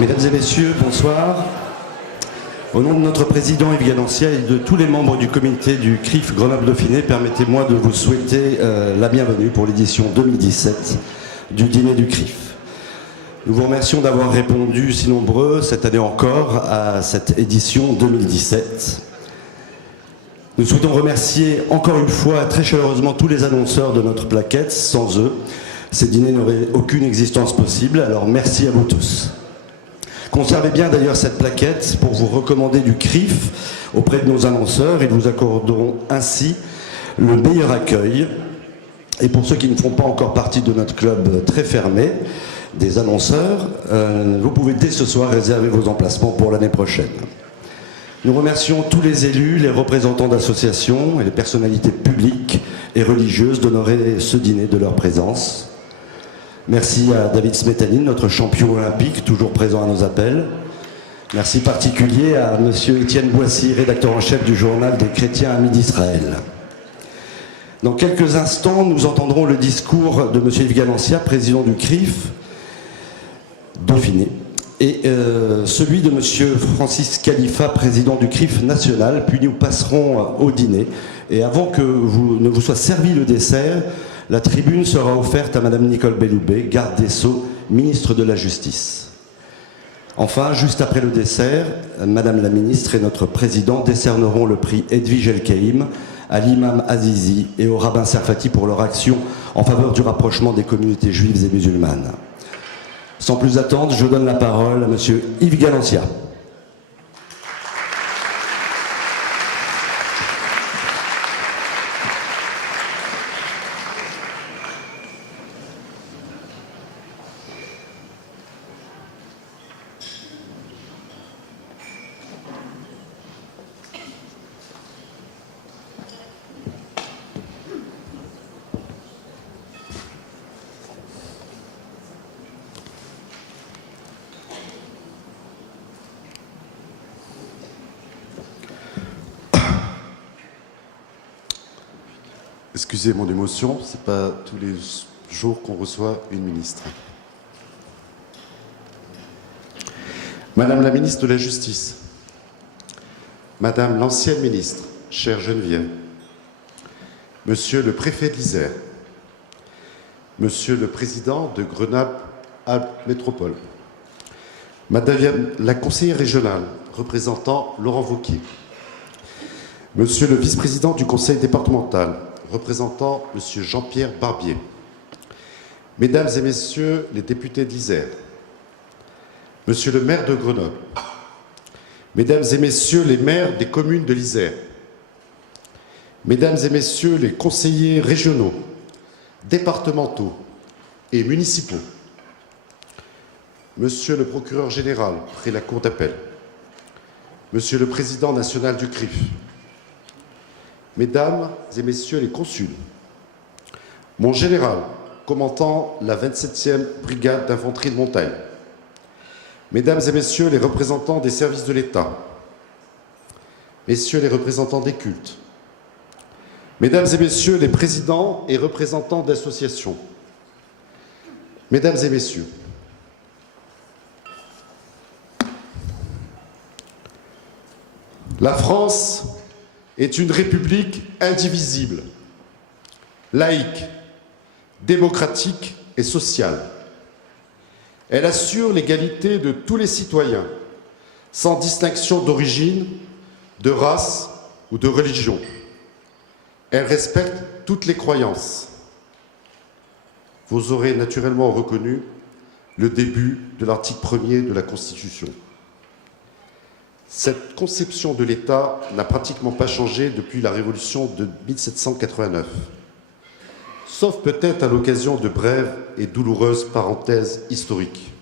Mesdames et messieurs, bonsoir. Au nom de notre président Yves Ganancia et de tous les membres du comité du CRIF Grenoble-Dauphiné, permettez-moi de vous souhaiter la bienvenue pour l'édition 2017 du dîner du CRIF. Nous vous remercions d'avoir répondu si nombreux cette année encore à cette édition 2017. Nous souhaitons remercier encore une fois très chaleureusement tous les annonceurs de notre plaquette. Sans eux, ces dîners n'auraient aucune existence possible, alors merci à vous tous. Conservez bien d'ailleurs cette plaquette pour vous recommander du CRIF auprès de nos annonceurs. Ils vous accorderont ainsi le meilleur accueil. Et pour ceux qui ne font pas encore partie de notre club très fermé des annonceurs, vous pouvez dès ce soir réserver vos emplacements pour l'année prochaine. Nous remercions tous les élus, les représentants d'associations et les personnalités publiques et religieuses d'honorer ce dîner de leur présence. Merci à David Smetanine, notre champion olympique, toujours présent à nos appels. Merci particulier à monsieur Étienne Boissy, rédacteur en chef du journal des chrétiens amis d'Israël. Dans quelques instants, nous entendrons le discours de monsieur Yves Ganancia, président du CRIF Dauphiné, et celui de monsieur Francis Khalifa, président du CRIF national, puis nous passerons au dîner. Et avant que ne vous soit servi le dessert, la tribune sera offerte à madame Nicole Belloubet, garde des Sceaux, ministre de la Justice. Enfin, juste après le dessert, madame la ministre et notre président décerneront le prix Edwige El-Kaïm à l'imam Azizi et au rabbin Serfati pour leur action en faveur du rapprochement des communautés juives et musulmanes. Sans plus attendre, je donne la parole à monsieur Yves Ganancia. Excusez mon émotion, ce n'est pas tous les jours qu'on reçoit une ministre. Madame la ministre de la Justice, Madame l'ancienne ministre, chère Geneviève, Monsieur le préfet d'Isère, Monsieur le président de Grenoble-Alpes Métropole, Madame la conseillère régionale représentant Laurent Wauquiez, Monsieur le vice-président du conseil départemental, représentant M. Jean-Pierre Barbier, Mesdames et Messieurs les députés d'Isère, Monsieur le maire de Grenoble, Mesdames et Messieurs les maires des communes de l'Isère, Mesdames et Messieurs les conseillers régionaux, départementaux et municipaux, Monsieur le procureur général près la cour d'appel, Monsieur le président national du CRIF, Mesdames et Messieurs les consuls, mon général commandant la 27e brigade d'infanterie de montagne, Mesdames et Messieurs les représentants des services de l'État, Messieurs les représentants des cultes, Mesdames et Messieurs les présidents et représentants d'associations, Mesdames et Messieurs, la France est une république indivisible, laïque, démocratique et sociale. Elle assure l'égalité de tous les citoyens, sans distinction d'origine, de race ou de religion. Elle respecte toutes les croyances. Vous aurez naturellement reconnu le début de l'article 1er de la Constitution. Cette conception de l'État n'a pratiquement pas changé depuis la Révolution de 1789, sauf peut-être à l'occasion de brèves et douloureuses parenthèses historiques.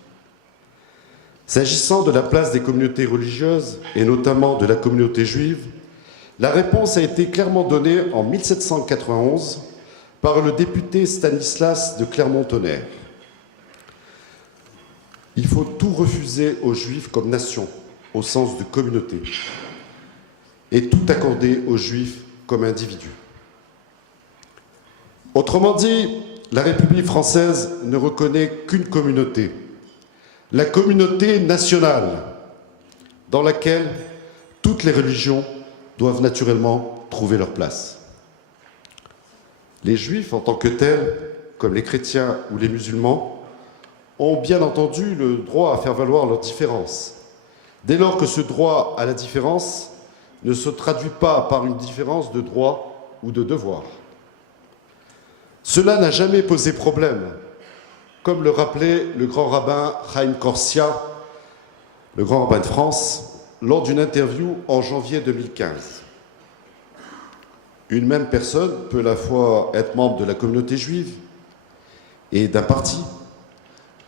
S'agissant de la place des communautés religieuses, et notamment de la communauté juive, la réponse a été clairement donnée en 1791 par le député Stanislas de Clermont-Tonnerre. Il faut tout refuser aux Juifs comme nation, au sens de communauté, et tout accorder aux Juifs comme individus. Autrement dit, la République française ne reconnaît qu'une communauté, la communauté nationale dans laquelle toutes les religions doivent naturellement trouver leur place. Les Juifs, en tant que tels, comme les chrétiens ou les musulmans, ont bien entendu le droit à faire valoir leurs différences, dès lors que ce droit à la différence ne se traduit pas par une différence de droit ou de devoir. Cela n'a jamais posé problème, comme le rappelait le grand rabbin Chaim Korsia, le grand rabbin de France, lors d'une interview en janvier 2015. Une même personne peut à la fois être membre de la communauté juive et d'un parti,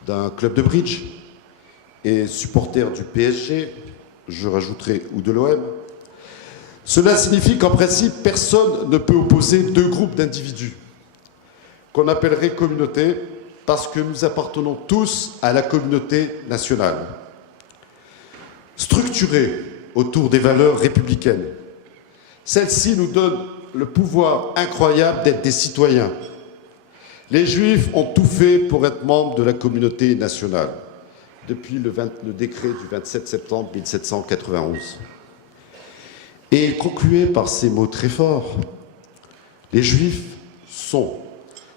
d'un club de bridge, et supporter du PSG, je rajouterai, ou de l'OM. Cela signifie qu'en principe, personne ne peut opposer deux groupes d'individus, qu'on appellerait communauté, parce que nous appartenons tous à la communauté nationale, structurée autour des valeurs républicaines. Celle-ci nous donne le pouvoir incroyable d'être des citoyens. Les Juifs ont tout fait pour être membres de la communauté nationale, depuis le décret du 27 septembre 1791. Et il concluait par ces mots très forts. Les Juifs sont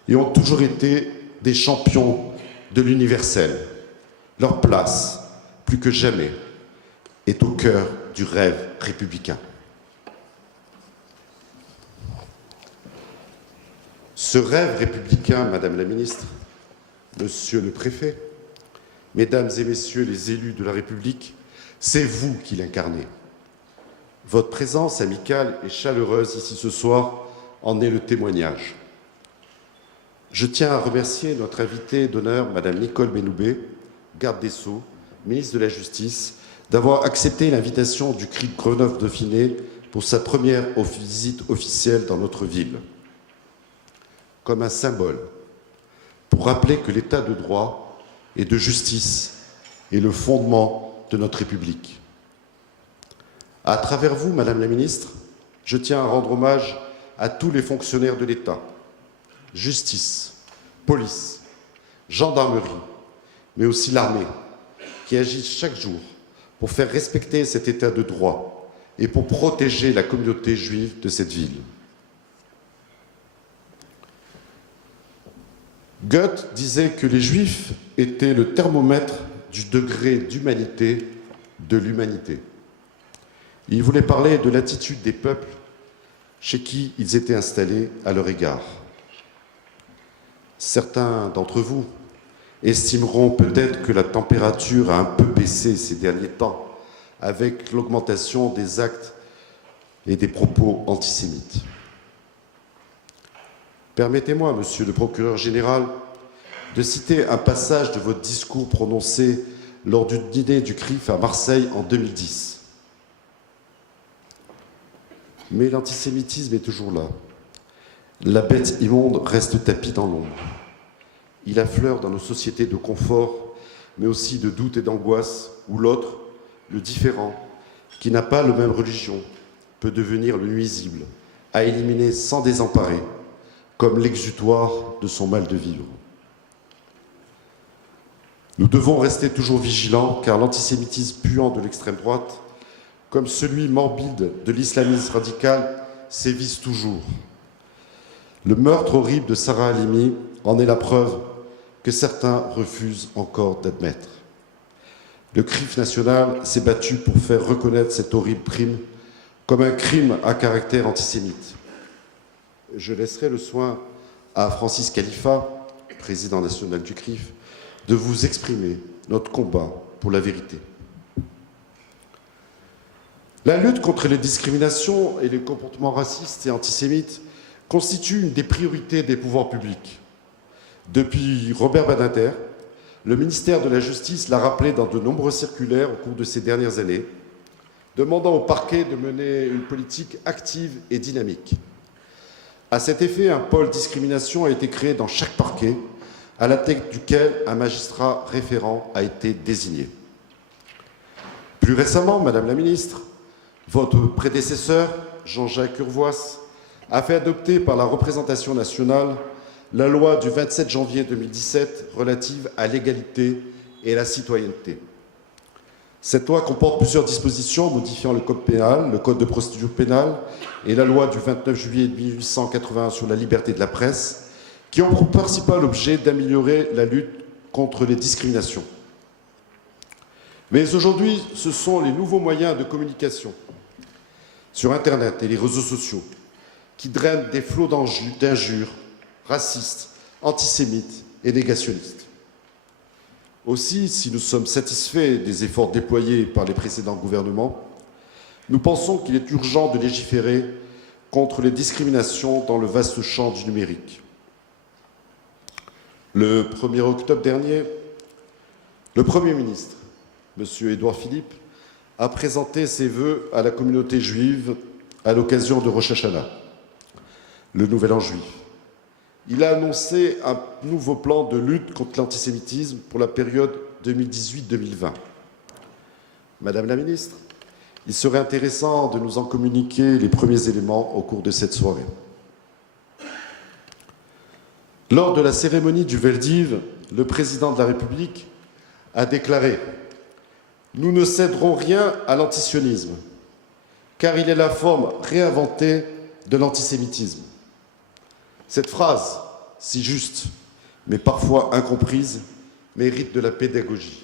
et ont toujours été des champions de l'universel. Leur place, plus que jamais, est au cœur du rêve républicain. Ce rêve républicain, Madame la Ministre, Monsieur le Préfet, Mesdames et Messieurs les élus de la République, c'est vous qui l'incarnez. Votre présence amicale et chaleureuse ici ce soir en est le témoignage. Je tiens à remercier notre invitée d'honneur, Madame Nicole Belloubet, garde des Sceaux, ministre de la Justice, d'avoir accepté l'invitation du CRIF Grenoble-Dauphiné pour sa première visite officielle dans notre ville. Comme un symbole, pour rappeler que l'état de droit et de justice est le fondement de notre République. À travers vous, Madame la Ministre, je tiens à rendre hommage à tous les fonctionnaires de l'État, justice, police, gendarmerie, mais aussi l'armée, qui agissent chaque jour pour faire respecter cet état de droit et pour protéger la communauté juive de cette ville. Goethe disait que les Juifs étaient le thermomètre du degré d'humanité de l'humanité. Il voulait parler de l'attitude des peuples chez qui ils étaient installés à leur égard. Certains d'entre vous estimeront peut-être que la température a un peu baissé ces derniers temps avec l'augmentation des actes et des propos antisémites. Permettez-moi, Monsieur le procureur général, de citer un passage de votre discours prononcé lors du dîner du CRIF à Marseille en 2010. Mais l'antisémitisme est toujours là. La bête immonde reste tapie dans l'ombre. Il affleure dans nos sociétés de confort, mais aussi de doute et d'angoisse, où l'autre, le différent, qui n'a pas la même religion, peut devenir le nuisible, à éliminer sans désemparer, comme l'exutoire de son mal de vivre. Nous devons rester toujours vigilants, car l'antisémitisme puant de l'extrême droite, comme celui morbide de l'islamisme radical, sévissent toujours. Le meurtre horrible de Sarah Halimi en est la preuve que certains refusent encore d'admettre. Le CRIF national s'est battu pour faire reconnaître cet horrible crime comme un crime à caractère antisémite. Je laisserai le soin à Francis Khalifa, président national du CRIF, de vous exprimer notre combat pour la vérité. La lutte contre les discriminations et les comportements racistes et antisémites constitue une des priorités des pouvoirs publics. Depuis Robert Badinter, le ministère de la Justice l'a rappelé dans de nombreuses circulaires au cours de ces dernières années, demandant au parquet de mener une politique active et dynamique. À cet effet, un pôle discrimination a été créé dans chaque parquet, à la tête duquel un magistrat référent a été désigné. Plus récemment, Madame la Ministre, votre prédécesseur, Jean-Jacques Urvoas, a fait adopter par la représentation nationale la loi du 27 janvier 2017 relative à l'égalité et la citoyenneté. Cette loi comporte plusieurs dispositions modifiant le code pénal, le code de procédure pénale et la loi du 29 juillet 1881 sur la liberté de la presse, qui ont pour principal objet d'améliorer la lutte contre les discriminations. Mais aujourd'hui, ce sont les nouveaux moyens de communication sur Internet et les réseaux sociaux qui drainent des flots d'injures racistes, antisémites et négationnistes. Aussi, si nous sommes satisfaits des efforts déployés par les précédents gouvernements, nous pensons qu'il est urgent de légiférer contre les discriminations dans le vaste champ du numérique. Le 1er octobre dernier, le Premier ministre, M. Édouard Philippe, a présenté ses vœux à la communauté juive à l'occasion de Rosh Hashanah, le Nouvel An juif. Il a annoncé un nouveau plan de lutte contre l'antisémitisme pour la période 2018-2020. Madame la ministre, il serait intéressant de nous en communiquer les premiers éléments au cours de cette soirée. Lors de la cérémonie du Veldiv, le président de la République a déclaré « Nous ne céderons rien à l'antisionisme, car il est la forme réinventée de l'antisémitisme. » Cette phrase, si juste, mais parfois incomprise, mérite de la pédagogie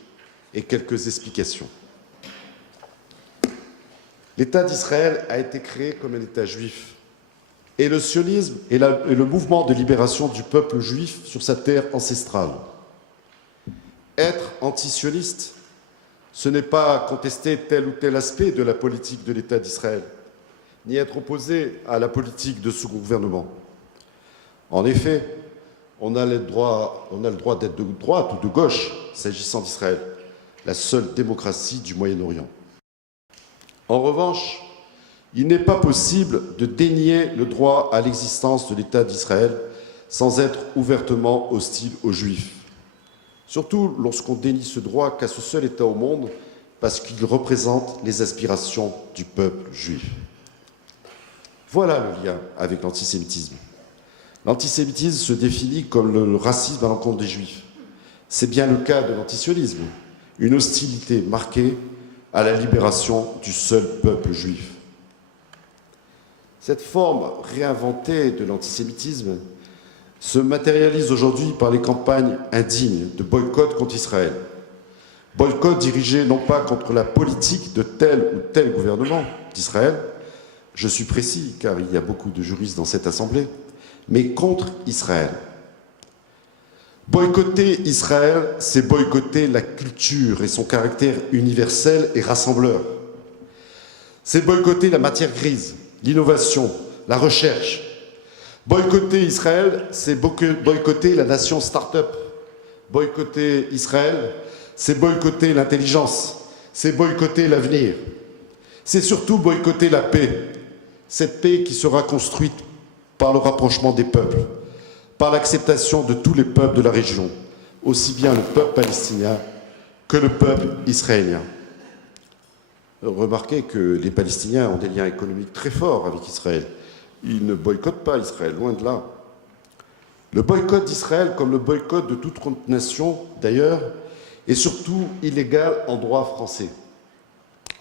et quelques explications. L'État d'Israël a été créé comme un État juif. Et le sionisme est le mouvement de libération du peuple juif sur sa terre ancestrale. Être antisioniste, ce n'est pas contester tel ou tel aspect de la politique de l'État d'Israël, ni être opposé à la politique de ce gouvernement. En effet, on a le droit d'être de droite ou de gauche s'agissant d'Israël, la seule démocratie du Moyen-Orient. En revanche, il n'est pas possible de dénier le droit à l'existence de l'État d'Israël sans être ouvertement hostile aux Juifs. Surtout lorsqu'on dénie ce droit qu'à ce seul État au monde parce qu'il représente les aspirations du peuple juif. Voilà le lien avec l'antisémitisme. L'antisémitisme se définit comme le racisme à l'encontre des Juifs. C'est bien le cas de l'antisionisme, une hostilité marquée à la libération du seul peuple juif. Cette forme réinventée de l'antisémitisme se matérialise aujourd'hui par les campagnes indignes de boycott contre Israël. Boycott dirigé non pas contre la politique de tel ou tel gouvernement d'Israël, je suis précis car il y a beaucoup de juristes dans cette assemblée, mais contre Israël. Boycotter Israël, c'est boycotter la culture et son caractère universel et rassembleur. C'est boycotter la matière grise, l'innovation, la recherche. Boycotter Israël, c'est boycotter la nation start-up. Boycotter Israël, c'est boycotter l'intelligence, c'est boycotter l'avenir. C'est surtout boycotter la paix, cette paix qui sera construite par le rapprochement des peuples, par l'acceptation de tous les peuples de la région, aussi bien le peuple palestinien que le peuple israélien. Remarquez que les Palestiniens ont des liens économiques très forts avec Israël. Ils ne boycottent pas Israël, loin de là. Le boycott d'Israël, comme le boycott de toute autre nation d'ailleurs, est surtout illégal en droit français.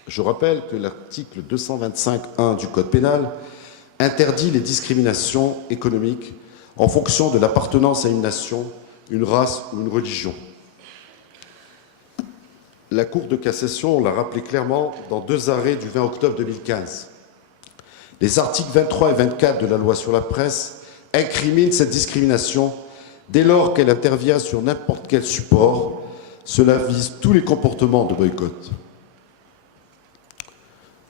Je rappelle que l'article 225.1 du Code pénal interdit les discriminations économiques en fonction de l'appartenance à une nation, une race ou une religion. La Cour de cassation l'a rappelé clairement dans 2 arrêts du 20 octobre 2015. Les articles 23 et 24 de la loi sur la presse incriminent cette discrimination dès lors qu'elle intervient sur n'importe quel support. Cela vise tous les comportements de boycott.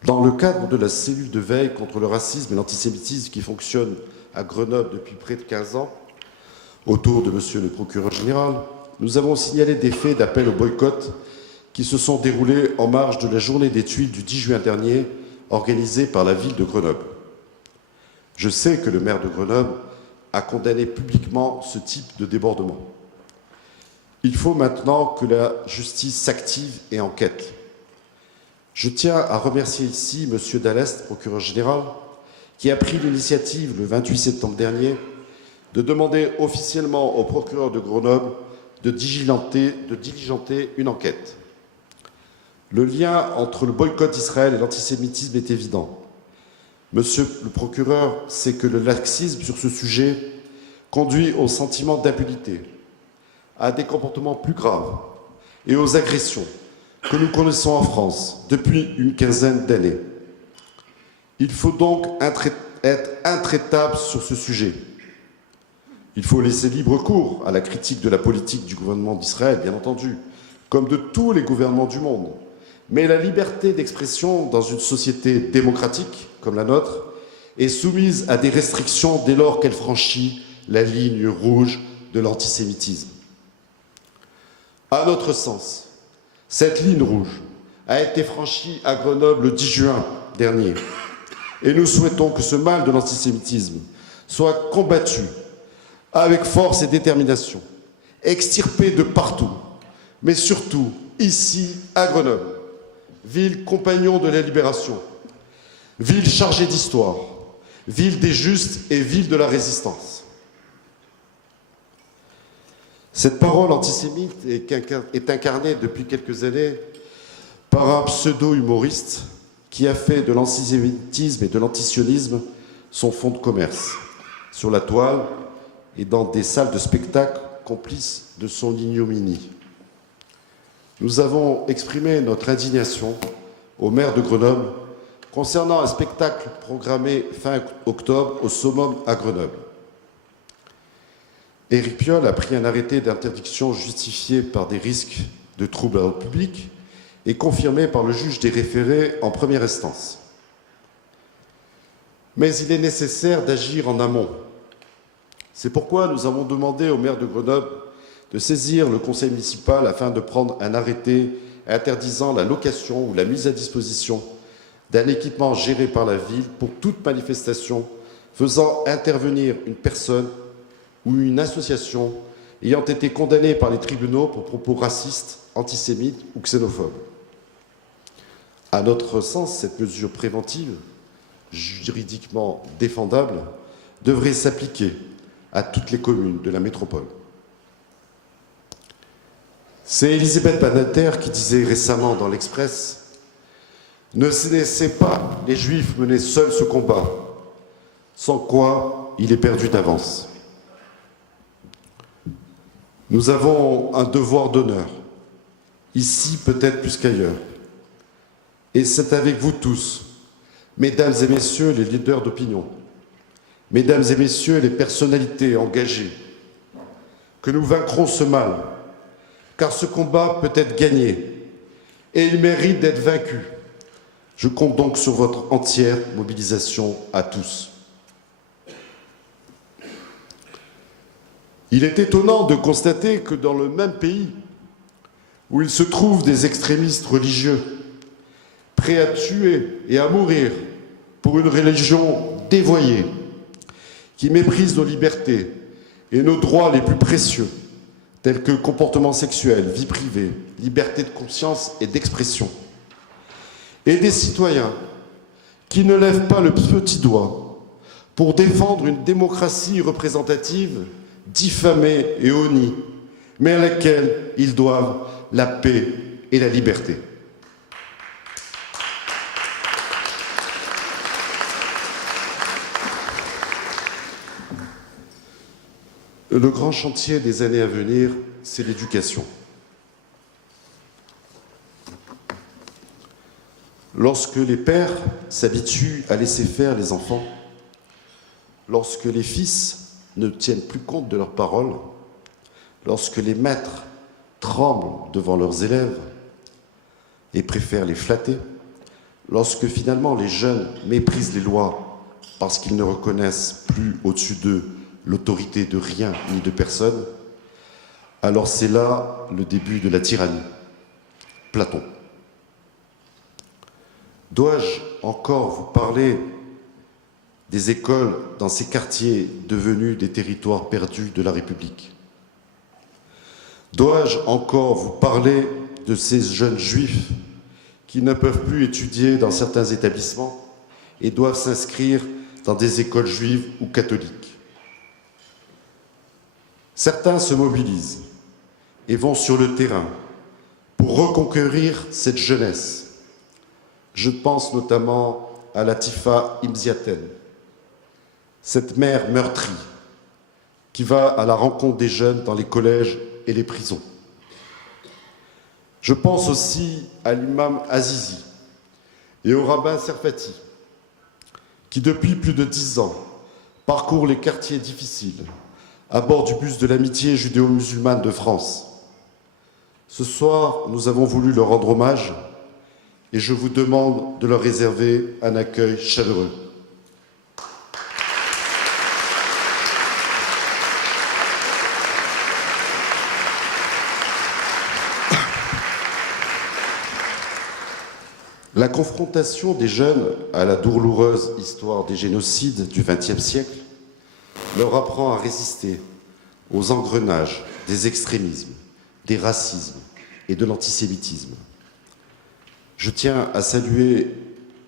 Dans le cadre de la cellule de veille contre le racisme et l'antisémitisme qui fonctionne à Grenoble depuis près de 15 ans, autour de Monsieur le procureur général, nous avons signalé des faits d'appel au boycott qui se sont déroulés en marge de la journée des Tuiles du 10 juin dernier, organisée par la ville de Grenoble. Je sais que le maire de Grenoble a condamné publiquement ce type de débordement. Il faut maintenant que la justice s'active et enquête. Je tiens à remercier ici M. Dallest, procureur général, qui a pris l'initiative le 28 septembre dernier de demander officiellement au procureur de Grenoble de diligenter une enquête. Le lien entre le boycott d'Israël et l'antisémitisme est évident. Monsieur le procureur sait que le laxisme sur ce sujet conduit au sentiment d'impunité, à des comportements plus graves et aux agressions que nous connaissons en France depuis une quinzaine d'années. Il faut donc être intraitable sur ce sujet. Il faut laisser libre cours à la critique de la politique du gouvernement d'Israël, bien entendu, comme de tous les gouvernements du monde. Mais la liberté d'expression dans une société démocratique comme la nôtre est soumise à des restrictions dès lors qu'elle franchit la ligne rouge de l'antisémitisme. À notre sens, cette ligne rouge a été franchie à Grenoble le 10 juin dernier. Et nous souhaitons que ce mal de l'antisémitisme soit combattu avec force et détermination, extirpé de partout, mais surtout ici à Grenoble, ville compagnon de la libération, ville chargée d'histoire, ville des justes et ville de la résistance. Cette parole antisémite est incarnée depuis quelques années par un pseudo-humoriste qui a fait de l'antisémitisme et de l'antisionisme son fonds de commerce, sur la toile et dans des salles de spectacle complices de son ignominie. Nous avons exprimé notre indignation au maire de Grenoble concernant un spectacle programmé fin octobre au Summum à Grenoble. Éric Piolle a pris un arrêté d'interdiction justifié par des risques de troubles à l'ordre public et confirmé par le juge des référés en première instance. Mais il est nécessaire d'agir en amont. C'est pourquoi nous avons demandé au maire de Grenoble de saisir le conseil municipal afin de prendre un arrêté interdisant la location ou la mise à disposition d'un équipement géré par la ville pour toute manifestation faisant intervenir une personne ou une association ayant été condamnée par les tribunaux pour propos racistes, antisémites ou xénophobes. À notre sens, cette mesure préventive, juridiquement défendable, devrait s'appliquer à toutes les communes de la métropole. C'est Elisabeth Badinter qui disait récemment dans l'Express « Ne laissez pas les Juifs mener seuls ce combat, sans quoi il est perdu d'avance. » Nous avons un devoir d'honneur, ici peut-être plus qu'ailleurs. Et c'est avec vous tous, mesdames et messieurs les leaders d'opinion, mesdames et messieurs les personnalités engagées, que nous vaincrons ce mal, car ce combat peut être gagné et il mérite d'être vaincu. Je compte donc sur votre entière mobilisation à tous. Il est étonnant de constater que dans le même pays où il se trouve des extrémistes religieux prêts à tuer et à mourir pour une religion dévoyée qui méprise nos libertés et nos droits les plus précieux, tels que comportement sexuel, vie privée, liberté de conscience et d'expression, et des citoyens qui ne lèvent pas le petit doigt pour défendre une démocratie représentative diffamée et honnie, mais à laquelle ils doivent la paix et la liberté. Le grand chantier des années à venir, c'est l'éducation. Lorsque les pères s'habituent à laisser faire les enfants, lorsque les fils ne tiennent plus compte de leurs paroles, lorsque les maîtres tremblent devant leurs élèves et préfèrent les flatter, lorsque finalement les jeunes méprisent les lois parce qu'ils ne reconnaissent plus au-dessus d'eux l'autorité de rien ni de personne, alors c'est là le début de la tyrannie. Platon. Dois-je encore vous parler des écoles dans ces quartiers devenus des territoires perdus de la République? Dois-je encore vous parler de ces jeunes juifs qui ne peuvent plus étudier dans certains établissements et doivent s'inscrire dans des écoles juives ou catholiques? Certains se mobilisent, et vont sur le terrain pour reconquérir cette jeunesse. Je pense notamment à Latifa Imziaten, cette mère meurtrie qui va à la rencontre des jeunes dans les collèges et les prisons. Je pense aussi à l'imam Azizi et au rabbin Serfati, qui depuis plus de 10 ans parcourent les quartiers difficiles à bord du bus de l'amitié judéo-musulmane de France. Ce soir, nous avons voulu leur rendre hommage et je vous demande de leur réserver un accueil chaleureux. La confrontation des jeunes à la douloureuse histoire des génocides du XXe siècle leur apprend à résister aux engrenages des extrémismes, des racismes et de l'antisémitisme. Je tiens à saluer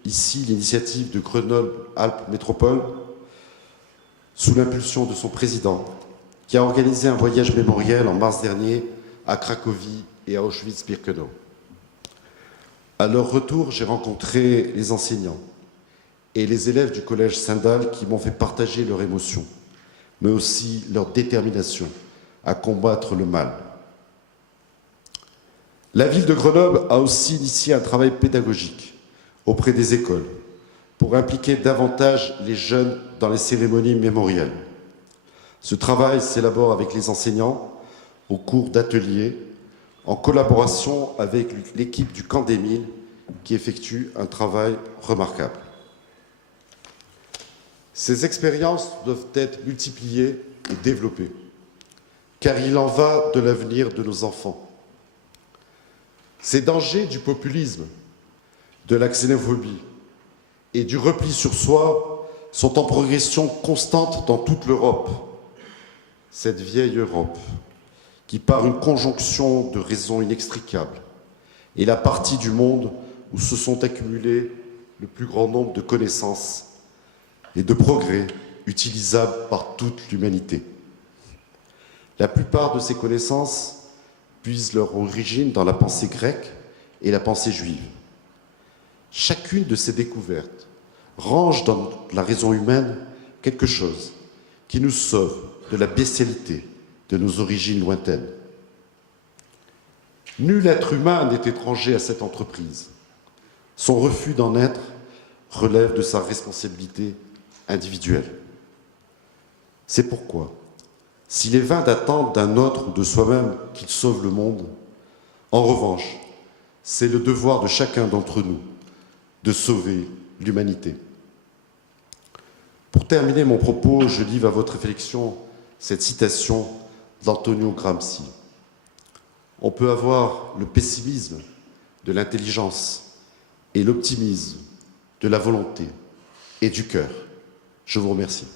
ici l'initiative de Grenoble-Alpes Métropole, sous l'impulsion de son président, qui a organisé un voyage mémoriel en mars dernier à Cracovie et à Auschwitz-Birkenau. À leur retour, j'ai rencontré les enseignants et les élèves du collège Stendhal qui m'ont fait partager leurs émotions, mais aussi leur détermination à combattre le mal. La ville de Grenoble a aussi initié un travail pédagogique auprès des écoles pour impliquer davantage les jeunes dans les cérémonies mémorielles. Ce travail s'élabore avec les enseignants au cours d'ateliers en collaboration avec l'équipe du Camp des Milles qui effectue un travail remarquable. Ces expériences doivent être multipliées et développées, car il en va de l'avenir de nos enfants. Ces dangers du populisme, de la xénophobie et du repli sur soi sont en progression constante dans toute l'Europe. Cette vieille Europe, qui par une conjonction de raisons inextricables est la partie du monde où se sont accumulés le plus grand nombre de connaissances et de progrès utilisables par toute l'humanité. La plupart de ces connaissances puisent leur origine dans la pensée grecque et la pensée juive. Chacune de ces découvertes range dans la raison humaine quelque chose qui nous sauve de la bestialité de nos origines lointaines. Nul être humain n'est étranger à cette entreprise. Son refus d'en être relève de sa responsabilité individuelle. C'est pourquoi, s'il est vain d'attendre d'un autre ou de soi-même qu'il sauve le monde, en revanche, c'est le devoir de chacun d'entre nous de sauver l'humanité. Pour terminer mon propos, je livre à votre réflexion cette citation d'Antonio Gramsci. On peut avoir le pessimisme de l'intelligence et l'optimisme de la volonté et du cœur. Je vous remercie.